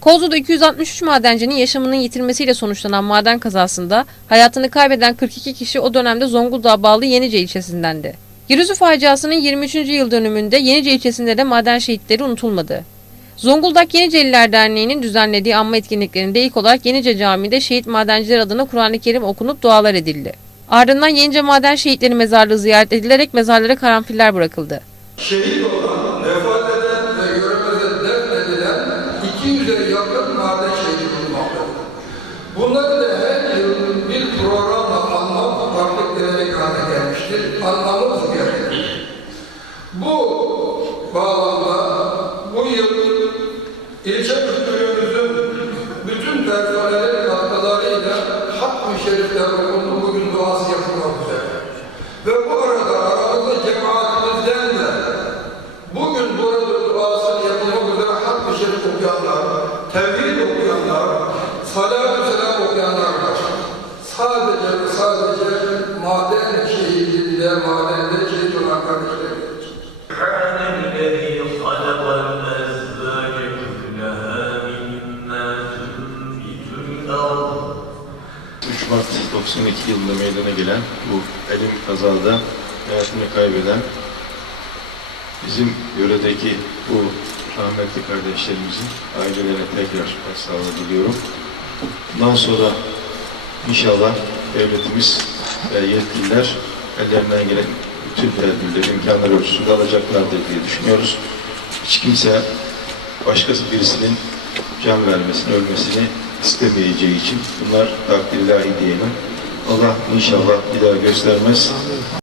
Kozlu'da 263 madencinin yaşamının yitirmesiyle sonuçlanan maden kazasında hayatını kaybeden 42 kişi o dönemde Zonguldak'a bağlı Yenice ilçesindendi. Giresun faciasının 23. yıl dönümünde Yenice ilçesinde de maden şehitleri unutulmadı. Zonguldak Yeniceliler Derneği'nin düzenlediği anma etkinliklerinde ilk olarak Yenice Camii'de şehit madenciler adına Kur'an-ı Kerim okunup dualar edildi. Ardından Yenice Maden Şehitleri Mezarlığı ziyaret edilerek mezarlara karanfiller bırakıldı. şehit olan, vefat eden ve göremeze defnedilen 200'e Anlamamız gerekir. Bu bağlamda bu yıl ilçe müftülüğümüzün bütün personeli katkılarıyla Hakkı Şerifler okundu bugün duası yapılmak üzere. Ve bu arada aramızda cemaatimizden de bugün burada duasını yapılmak üzere Hakkı Şerif okuyanlar, tevhid okuyanlar, salatü Mart 92 yılında meydana gelen bu elim kazada hayatını kaybeden bizim yöredeki bu rahmetli kardeşlerimizin ailelerine tekrar başsağlığı diliyorum. Bundan sonra inşallah devletimiz ve yetkililer ellerinden gelen bütün tedbirleri imkanlar ölçüsünde alacaklardır diye düşünüyoruz. Hiç kimse başkası birisinin can vermesini, ölmesini istemeyeceği için bunlar takdir ilahi diyemem. Allah inşallah bir daha göstermez.